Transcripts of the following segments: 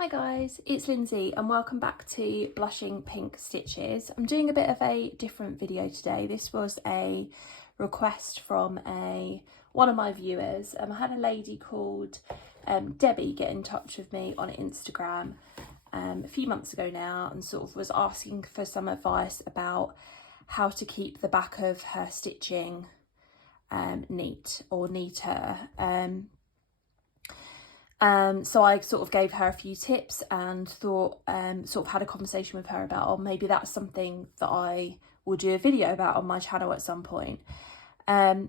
Hi guys, it's Lindsay and welcome back to Blushing Pink Stitches. I'm doing a bit of a different video today. This was a request from one of my viewers. I had a lady called Debbie get in touch with me on Instagram a few months ago now and sort of was asking for some advice about how to keep the back of her stitching neat or neater. So I sort of gave her a few tips and thought, sort of had a conversation with her about, oh, maybe that's something that I will do a video about on my channel at some point. I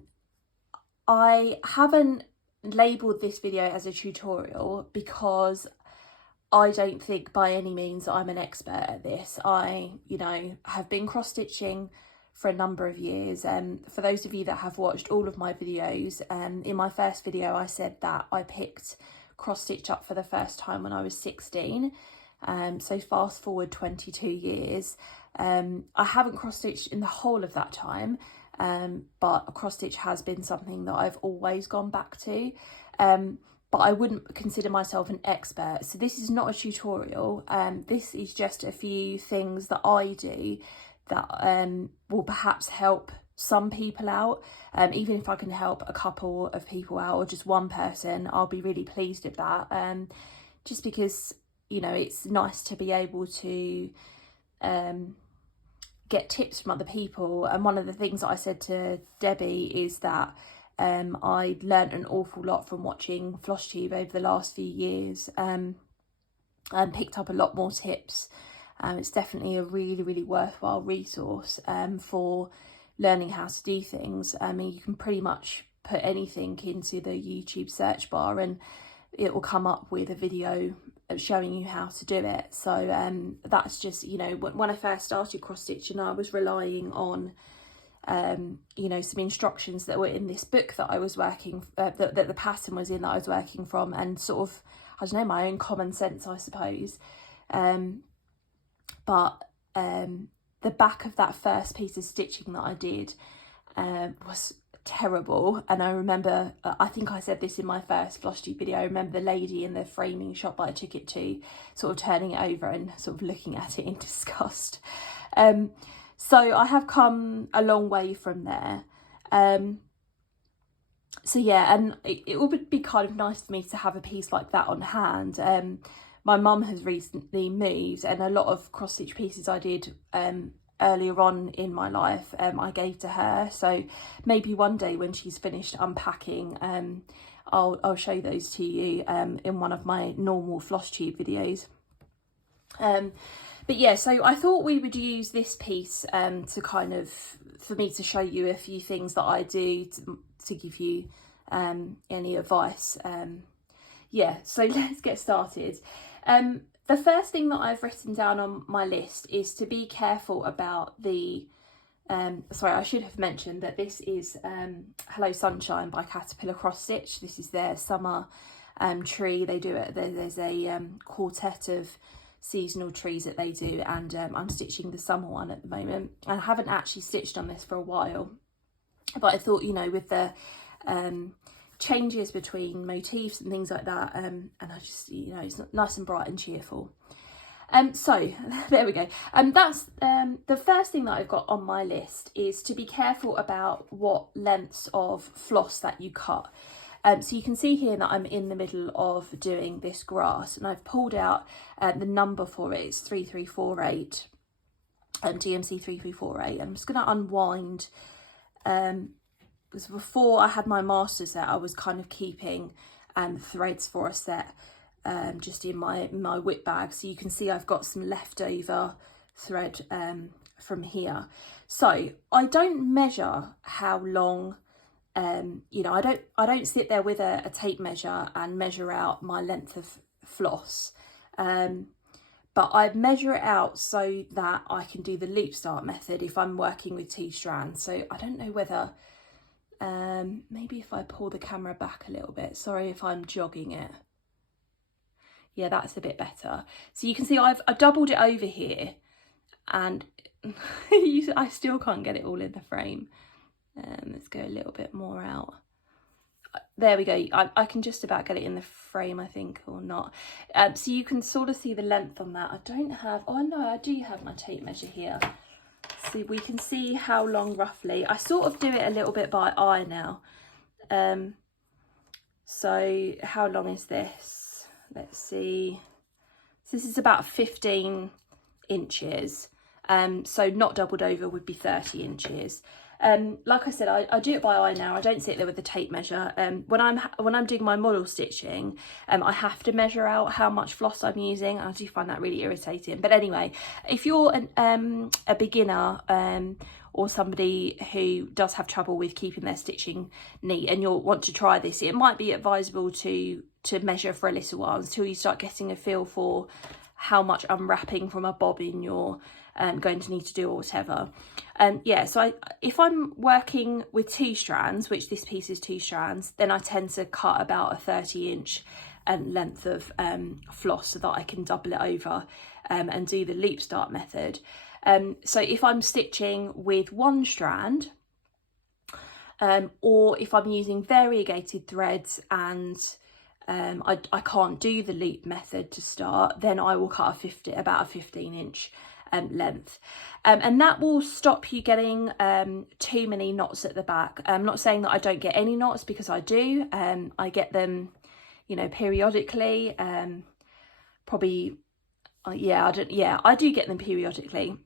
haven't labelled this video as a tutorial because I don't think by any means I'm an expert at this. I, have been cross-stitching for a number of years. For those of you that have watched all of my videos, in my first video I said that I picked cross stitch up for the first time when I was 16, so fast forward 22 years. I haven't cross stitched in the whole of that time, but a cross stitch has been something that I've always gone back to, but I wouldn't consider myself an expert. So this is not a tutorial. This is just a few things that I do that will perhaps help some people out. Even if I can help a couple of people out or just one person, I'll be really pleased with that, just because it's nice to be able to get tips from other people. And one of the things that I said to Debbie is that I learnt an awful lot from watching Flosstube over the last few years, and picked up a lot more tips. It's definitely a really worthwhile resource for learning how to do things. I mean, you can pretty much put anything into the YouTube search bar and it will come up with a video showing you how to do it. So that's just, when I first started cross stitching, I was relying on some instructions that were in this book that I was working that the pattern was in that I was working from, and sort of, I don't know, my own common sense, I suppose. But the back of that first piece of stitching that I did was terrible. And I remember, I think I said this in my first Flosstube video, I remember the lady in the framing shop that I took it to sort of turning it over and sort of looking at it in disgust. So I have come a long way from there. So yeah, and it would be kind of nice for me to have a piece like that on hand. My mum has recently moved, and a lot of cross stitch pieces I did earlier on in my life I gave to her. So maybe one day when she's finished unpacking, I'll show those to you in one of my normal Flosstube videos. But yeah, so I thought we would use this piece to kind of, for me to show you a few things that I do to give you any advice. Yeah, so let's get started. The first thing that I've written down on my list is to be careful about the, sorry, I should have mentioned that this is Hello Sunshine by Caterpillar Cross Stitch. This is their summer tree. They do it, there's a quartet of seasonal trees that they do, and I'm stitching the summer one at the moment. I haven't actually stitched on this for a while, but I thought, with the changes between motifs and things like that, and I just, it's nice and bright and cheerful. So there we go. That's the first thing that I've got on my list is to be careful about what lengths of floss that you cut. So you can see here that I'm in the middle of doing this grass, and I've pulled out the number for it. It's 3348, DMC 3348. I'm just going to unwind, because before I had my master set, I was kind of keeping threads for a set just in my whip bag. So you can see I've got some leftover thread from here. So I don't measure how long, I don't sit there with a tape measure and measure out my length of floss. But I measure it out so that I can do the loop start method if I'm working with 2 strands. So I don't know whether, maybe if I pull the camera back a little bit, sorry if I'm jogging it. Yeah, that's a bit better. So you can see I've doubled it over here, and I still can't get it all in the frame. Let's go a little bit more out. there we go. I can just about get it in the frame, I think, or not. So you can sort of see the length on that. I don't have, oh no, I do have my tape measure here. So we can see how long roughly. I sort of do it a little bit by eye now. So how long is this? Let's see. So this is about 15 inches. So not doubled over would be 30 inches. Like I said, I do it by eye now. I don't sit there with the tape measure. When I'm doing my model stitching, I have to measure out how much floss I'm using. I do find that really irritating. But anyway, if you're a beginner or somebody who does have trouble with keeping their stitching neat and you'll want to try this, it might be advisable to measure for a little while until you start getting a feel for how much unwrapping from a bobbin you're going to need to do or whatever. Yeah, so if I'm working with 2 strands, which this piece is 2 strands, then I tend to cut about a 30-inch length of floss so that I can double it over and do the loop start method. So if I'm stitching with 1 strand, or if I'm using variegated threads and I can't do the loop method to start, then I will cut about a 15-inch length, and that will stop you getting too many knots at the back. I'm not saying that I don't get any knots, because I do. I get them, you know, periodically. Probably, I do get them periodically.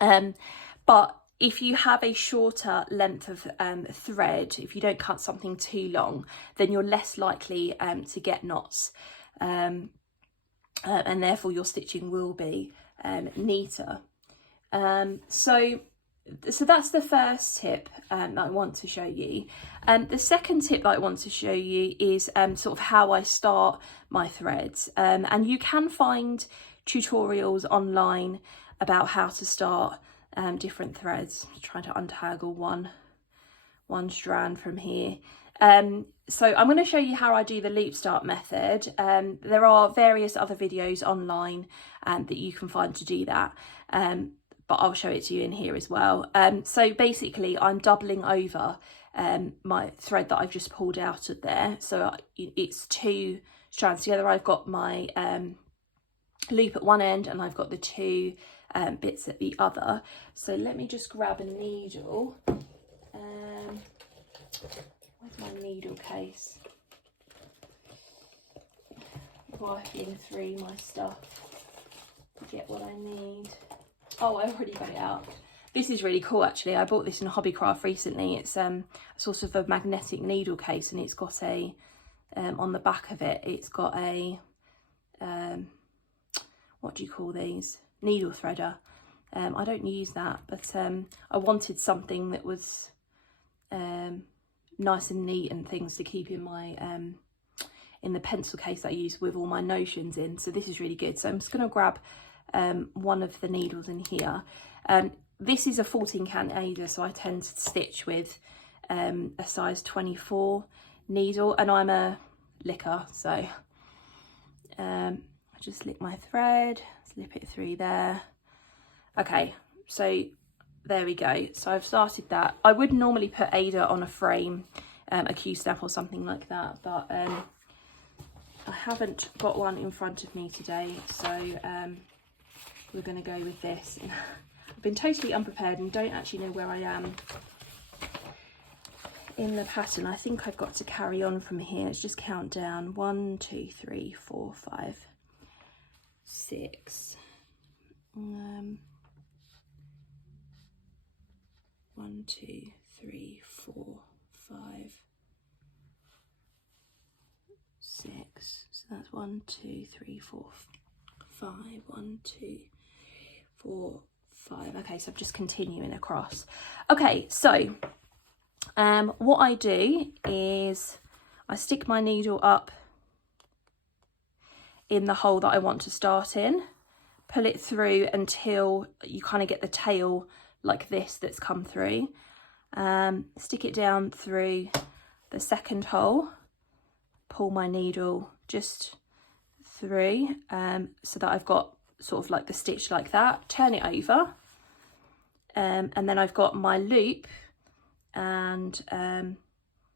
But if you have a shorter length of thread, if you don't cut something too long, then you're less likely to get knots, and therefore your stitching will be neater. So that's the first tip that I want to show you. The second tip that I want to show you is sort of how I start my threads, and you can find tutorials online about how to start different threads. I'm trying to untangle one strand from here. So I'm going to show you how I do the loop start method. There are various other videos online that you can find to do that, but I'll show it to you in here as well. So basically I'm doubling over my thread that I've just pulled out of there. So it's 2 strands together. I've got my loop at one end and I've got the 2 bits at the other. So let me just grab a needle. Where's my needle case? Rifling through my stuff to get what I need. Oh, I already got it out. This is really cool actually. I bought this in Hobbycraft recently. It's a sort of a magnetic needle case, and it's got a on the back of it, it's got a what do you call these? Needle threader. I don't use that, but I wanted something that was nice and neat and things to keep in my in the pencil case I use with all my notions in. So this is really good. So I'm just going to grab one of the needles in here. This is a 14 count Ada, so I tend to stitch with a size 24 needle, and I'm a licker, so I just lick my thread, slip it through there. Okay, so there we go. So I've started that. I would normally put Ada on a frame, a Q-snap or something like that, but I haven't got one in front of me today, so we're going to go with this. I've been totally unprepared and don't actually know where I am in the pattern. I think I've got to carry on from here. Let's just count down. 1, 2, 3, 4, 5, 6. 1, 2, 3, 4, 5, 6. So that's 1, 2, 3, 4, 5. 1, 2, 4, 5. Okay, so I'm just continuing across. Okay, so what I do is I stick my needle up in the hole that I want to start in, pull it through until you kind of get the tail like this that's come through. Stick it down through the second hole, pull my needle just through so that I've got sort of like the stitch like that, turn it over, and then I've got my loop, and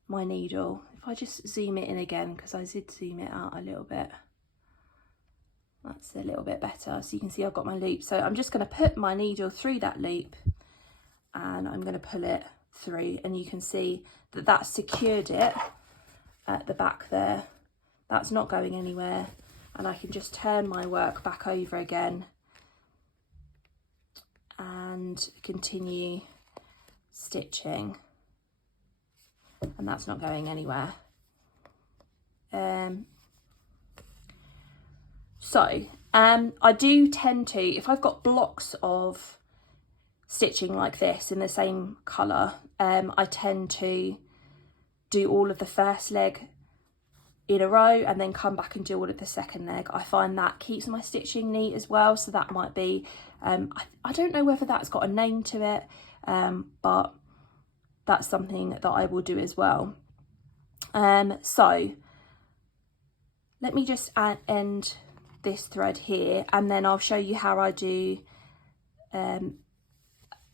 my needle. If I just zoom it in again, because I did zoom it out a little bit. That's a little bit better. So you can see I've got my loop. So I'm just going to put my needle through that loop and I'm going to pull it through, and you can see that that's secured it at the back there. That's not going anywhere, and I can just turn my work back over again and continue stitching, and that's not going anywhere. I do tend to, if I've got blocks of stitching like this in the same colour, I tend to do all of the first leg in a row and then come back and do all of the second leg. I find that keeps my stitching neat as well, so that might be, I don't know whether that's got a name to it, but that's something that I will do as well. So let me just end this thread here, and then I'll show you how I do,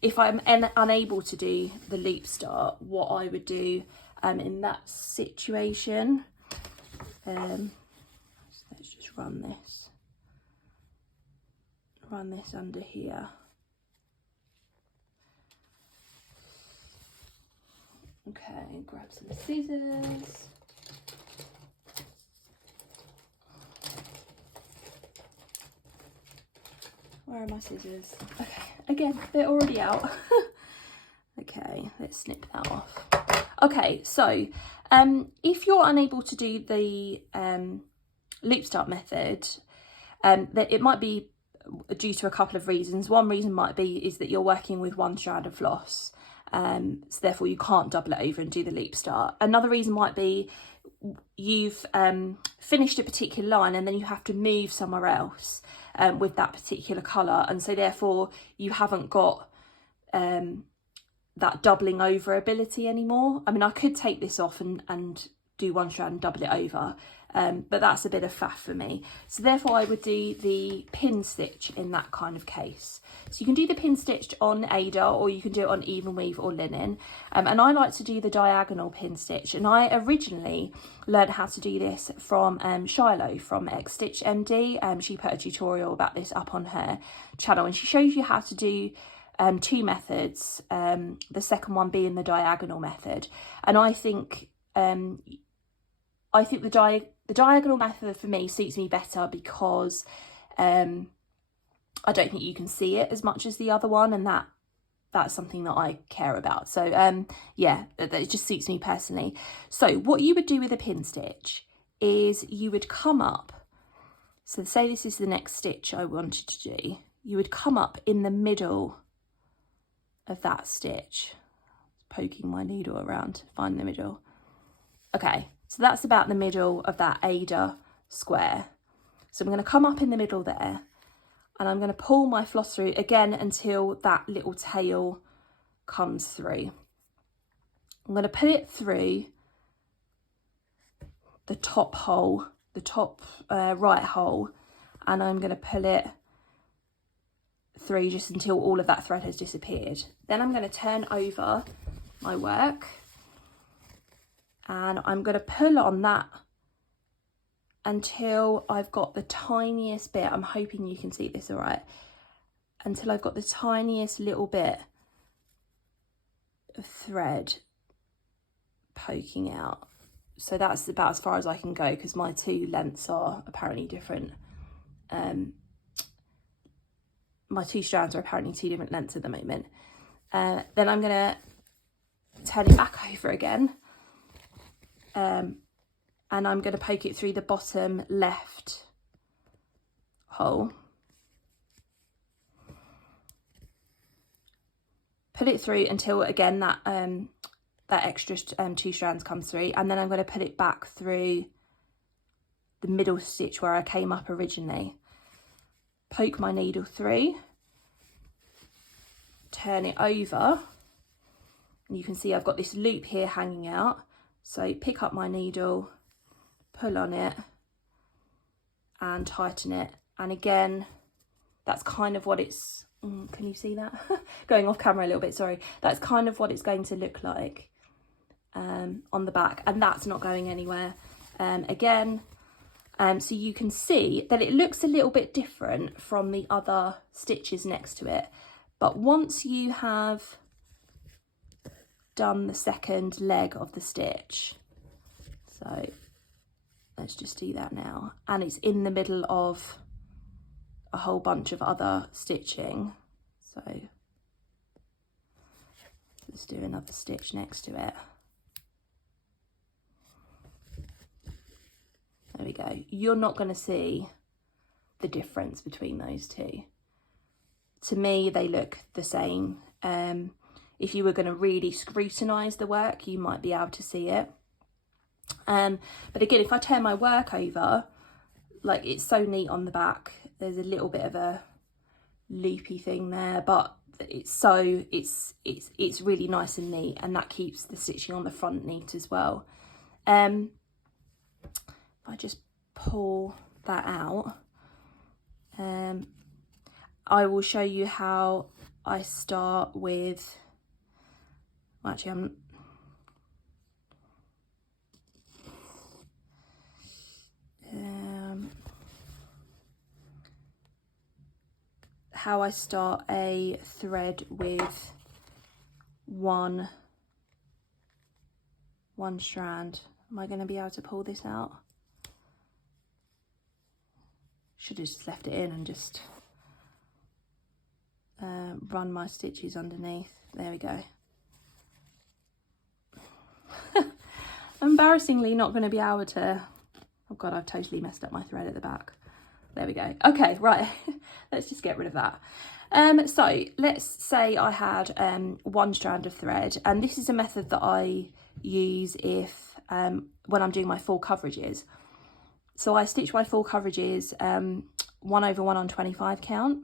if I'm unable to do the loop start, what I would do in that situation. Let's just run this under here. Okay, grab some scissors. Where are my scissors? Okay, again, they're already out. Okay, let's snip that off. Okay, so if you're unable to do the loop start method, that it might be due to a couple of reasons. One reason might be is that you're working with one strand of floss, so therefore you can't double it over and do the loop start. Another reason might be you've finished a particular line and then you have to move somewhere else with that particular colour, and so therefore you haven't got that doubling over ability anymore. I mean, I could take this off and do one strand and double it over, but that's a bit of faff for me. So therefore I would do the pin stitch in that kind of case. So you can do the pin stitch on Ada, or you can do it on even weave or linen, and I like to do the diagonal pin stitch, and I originally learned how to do this from Shiloh from X Stitch MD. She put a tutorial about this up on her channel, and she shows you how to do two methods, the second one being the diagonal method. And I think the diagonal method for me suits me better because I don't think you can see it as much as the other one, and that's something that I care about. So yeah, it just suits me personally. So what you would do with a pin stitch is you would come up, so say this is the next stitch I wanted to do, you would come up in the middle of that stitch, poking my needle around to find the middle. Okay, so that's about the middle of that Ada square. So I'm going to come up in the middle there, and I'm going to pull my floss through again until that little tail comes through. I'm going to put it through the top hole, the top right hole, and I'm going to pull it through just until all of that thread has disappeared. Then I'm going to turn over my work and I'm going to pull on that until I've got the tiniest bit. I'm hoping you can see this all right. Until I've got the tiniest little bit of thread poking out. So that's about as far as I can go because my two lengths are apparently different. My two strands are apparently two different lengths at the moment. Then I'm going to turn it back over again. And I'm going to poke it through the bottom left hole. Put it through until, again, that extra two strands comes through. And then I'm going to put it back through the middle stitch where I came up originally. Poke my needle through, turn it over, and you can see I've got this loop here hanging out. So pick up my needle, pull on it and tighten it. And again, that's kind of what it's, can you see that? Going off camera a little bit, sorry. That's kind of what it's going to look like. on the back, and that's not going anywhere again. So you can see that it looks a little bit different from the other stitches next to it, but once you have done the second leg of the stitch, so let's just do that now, and it's in the middle of a whole bunch of other stitching, so let's do another stitch next to it. There we go. You're not going to see the difference between those two. To me, they look the same. If you were going to really scrutinise the work, you might be able to see it. But again, if I turn my work over, like, it's so neat on the back. There's a little bit of a loopy thing there, but it's really nice and neat, and that keeps the stitching on the front neat as well. If I just pull that out, I will show you how I start with, well, actually how I start a thread with one strand. Am I going to be able to pull this out? Should have just left it in and just run my stitches underneath. There we go. Embarrassingly not going to be able to, oh god, I've totally messed up my thread at the back. There we go. Okay, right, let's just get rid of that. So let's say I had one strand of thread, and this is a method that I use if when I'm doing my full coverages. So I stitch my full coverages 1 over 1 on 25 count,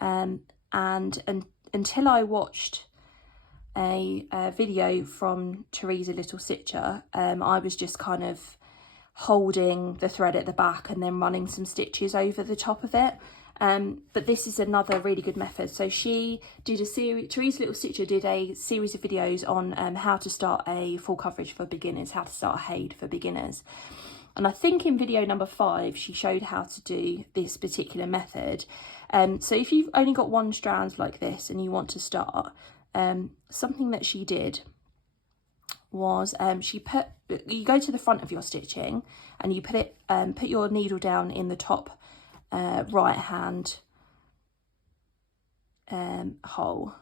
and until I watched a video from Teresa Little Stitcher, I was just kind of holding the thread at the back and then running some stitches over the top of it. But this is another really good method. So she did a series, Teresa Little Stitcher did a series of videos on how to start a full coverage for beginners, how to start a HAID for beginners. And I think in video number 5, she showed how to do this particular method. So if you've only got one strand like this and you want to start, something that she did was you go to the front of your stitching and you put your needle down in the top right hand hole,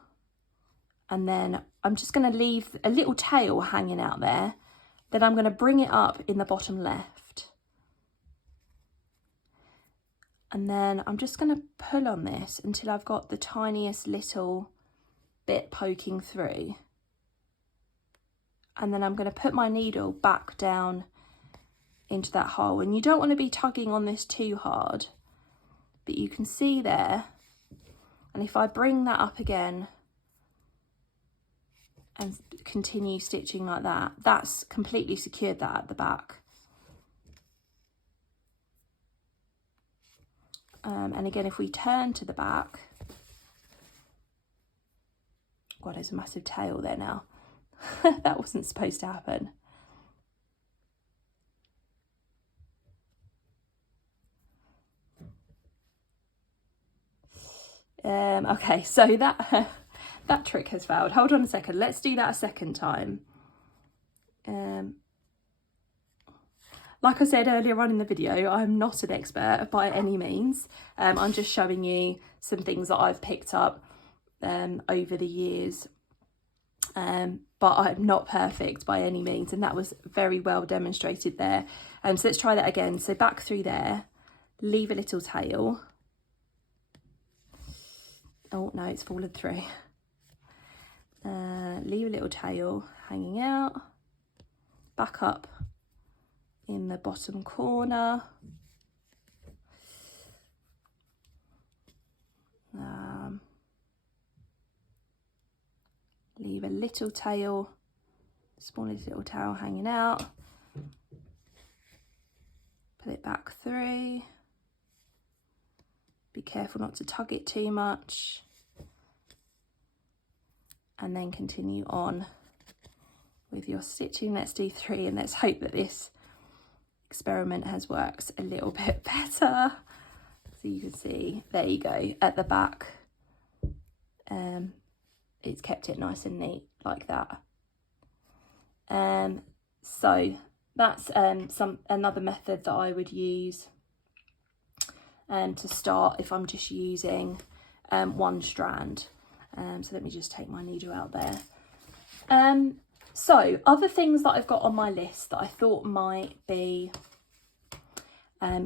and then I'm just going to leave a little tail hanging out there. Then I'm going to bring it up in the bottom left, and then I'm just going to pull on this until I've got the tiniest little bit poking through, and then I'm going to put my needle back down into that hole. And you don't want to be tugging on this too hard, but you can see there, and if I bring that up again and continue stitching like that, that's completely secured that at the back. And again, if we turn to the back, God, there's a massive tail there now. That wasn't supposed to happen. Okay, so that that trick has failed. Hold on a second, let's do that a second time. Like I said earlier on in the video, I'm not an expert by any means. I'm just showing you some things that I've picked up over the years, but I'm not perfect by any means, and that was very well demonstrated there. So let's try that again. So back through there, leave a little tail. Oh no, it's fallen through. Leave a little tail hanging out, back up in the bottom corner, leave a little tail, smallest little tail hanging out, pull it back through, be careful not to tug it too much, and then continue on with your stitching. Let's do 3 and let's hope that this experiment has worked a little bit better. So you can see, there you go, at the back, it's kept it nice and neat like that. So that's another method that I would use to start if I'm just using one strand. So let me just take my needle out there. So other things that I've got on my list that I thought might be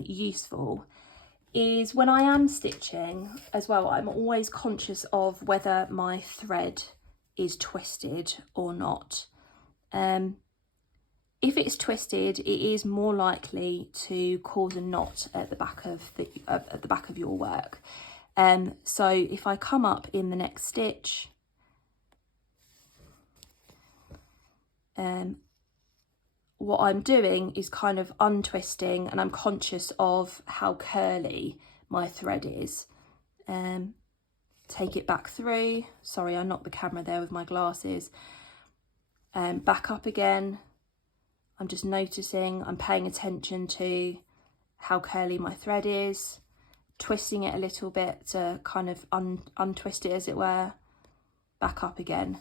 useful is when I am stitching as well, I'm always conscious of whether my thread is twisted or not. If it's twisted, it is more likely to cause a knot at the back of your work. So if I come up in the next stitch, what I'm doing is kind of untwisting, and I'm conscious of how curly my thread is. Take it back through. Sorry, I knocked the camera there with my glasses. Back up again. I'm just noticing, I'm paying attention to how curly my thread is, twisting it a little bit to kind of untwist it, as it were. Back up again.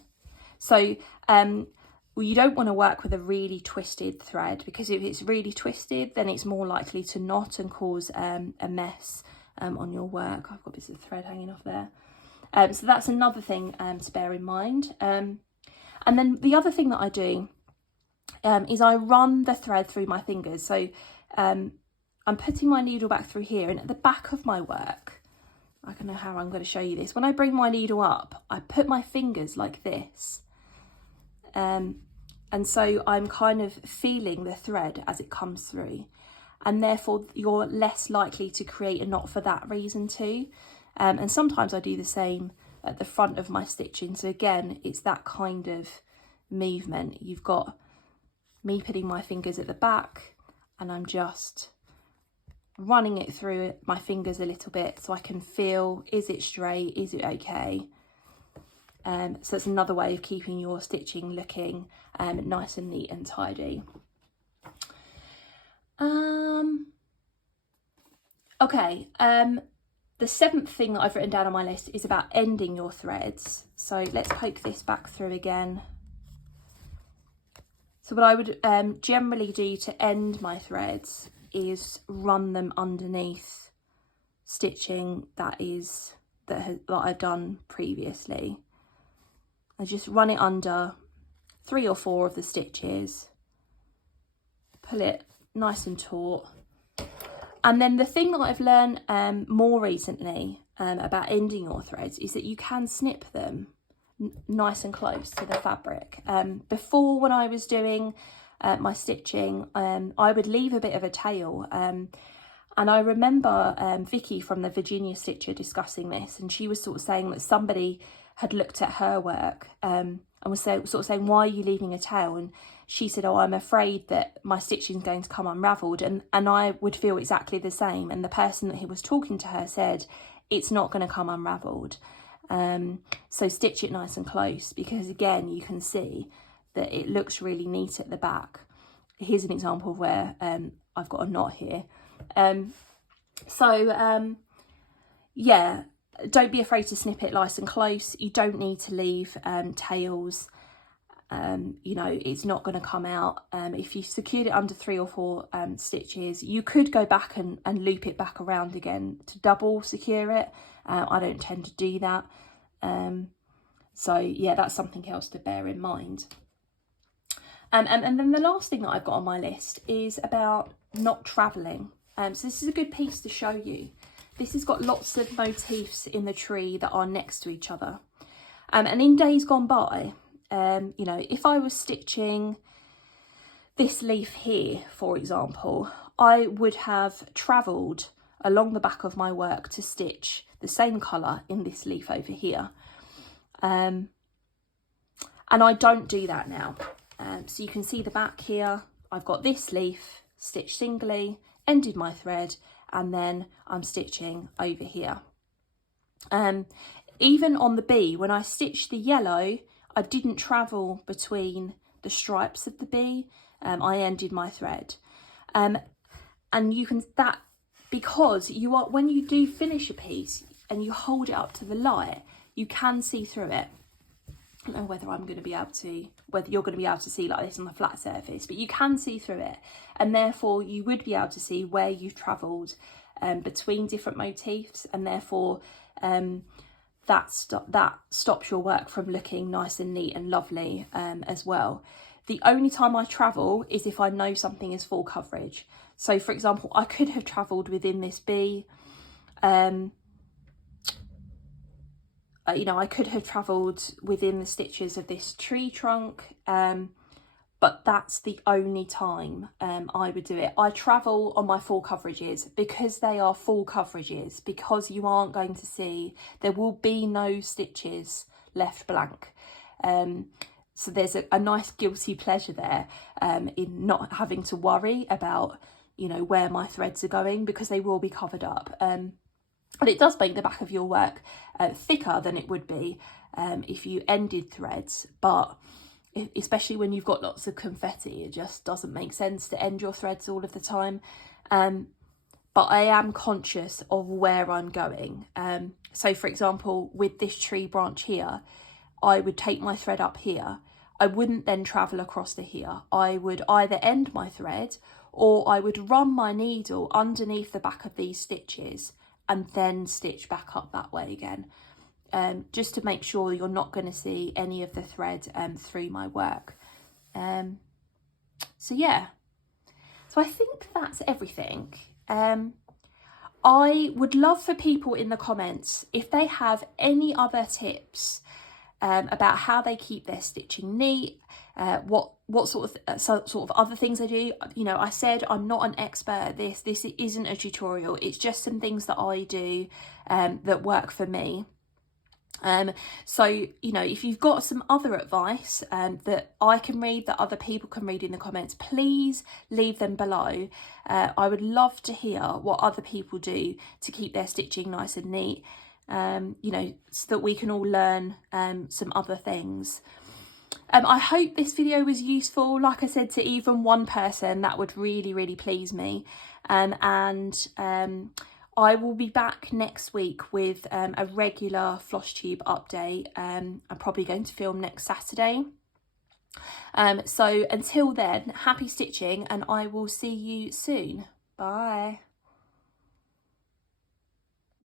So well, you don't want to work with a really twisted thread, because if it's really twisted, then it's more likely to knot and cause a mess on your work. I've got bits of thread hanging off there. So that's another thing to bear in mind. And then the other thing that I do is I run the thread through my fingers. So I'm putting my needle back through here, and at the back of my work, I don't know how I'm going to show you this. When I bring my needle up, I put my fingers like this. And so I'm kind of feeling the thread as it comes through, and therefore you're less likely to create a knot for that reason too. And sometimes I do the same at the front of my stitching. So again, it's that kind of movement. You've got me putting my fingers at the back, and I'm just running it through my fingers a little bit so I can feel, is it straight, is it okay? So it's another way of keeping your stitching looking nice and neat and tidy. Okay, the 7th thing that I've written down on my list is about ending your threads. So let's poke this back through again. So what I would generally do to end my threads is run them underneath stitching that I've done previously. I just run it under 3 or 4 of the stitches, pull it nice and taut. And then the thing that I've learned more recently about ending your threads is that you can snip them nice and close to the fabric. Before, when I was doing my stitching, I would leave a bit of a tail. And I remember Vicky from the Virginia Stitcher discussing this, and she was sort of saying that somebody had looked at her work and was sort of saying, why are you leaving a tail? And she said, oh, I'm afraid that my stitching is going to come unravelled. And I would feel exactly the same. And the person that he was talking to her said, it's not going to come unravelled. So stitch it nice and close, because again, you can see that it looks really neat at the back. Here's an example of where I've got a knot here. Yeah, don't be afraid to snip it nice and close. You don't need to leave tails. You know, it's not going to come out. If you secured it under 3 or 4 stitches, you could go back and loop it back around again to double secure it. I don't tend to do that. So yeah, that's something else to bear in mind. And then the last thing that I've got on my list is about not travelling. So this is a good piece to show you. This has got lots of motifs in the tree that are next to each other. And in days gone by, you know, if I was stitching this leaf here, for example, I would have travelled along the back of my work to stitch the same colour in this leaf over here. And I don't do that now. So you can see the back here, I've got this leaf stitched singly, ended my thread, and then I'm stitching over here. Even on the bee, when I stitched the yellow, I didn't travel between the stripes of the bee, I ended my thread. And you can, because you are, when you do finish a piece and you hold it up to the light, you can see through it. I don't know whether I'm going to be able to, whether you're going to be able to see like this on the flat surface, but you can see through it, and therefore you would be able to see where you've travelled between different motifs, and therefore that stops your work from looking nice and neat and lovely as well. The only time I travel is if I know something is full coverage. So for example, I could have travelled within this bee, you know, I could have travelled within the stitches of this tree trunk, but that's the only time I would do it. I travel on my full coverages because they are full coverages, because you aren't going to see, there will be no stitches left blank. So there's a nice guilty pleasure there in not having to worry about, you know, where my threads are going, because they will be covered up. And it does make the back of your work thicker than it would be if you ended threads, but especially when you've got lots of confetti, it just doesn't make sense to end your threads all of the time. But I am conscious of where I'm going. So for example, with this tree branch here, I would take my thread up here. I wouldn't then travel across to here. I would either end my thread, or I would run my needle underneath the back of these stitches and then stitch back up that way again, just to make sure you're not going to see any of the thread through my work. So yeah, so I think that's everything. I would love for people in the comments, if they have any other tips about how they keep their stitching neat, what sort of other things I do. You know, I said I'm not an expert at this. This isn't a tutorial. It's just some things that I do that work for me. So, you know, if you've got some other advice that I can read, that other people can read in the comments, please leave them below. I would love to hear what other people do to keep their stitching nice and neat, you know, so that we can all learn some other things. I hope this video was useful. Like I said, to even one person, that would really, really please me. I will be back next week with a regular Flosstube update. I'm probably going to film next Saturday. So until then, happy stitching, and I will see you soon. Bye.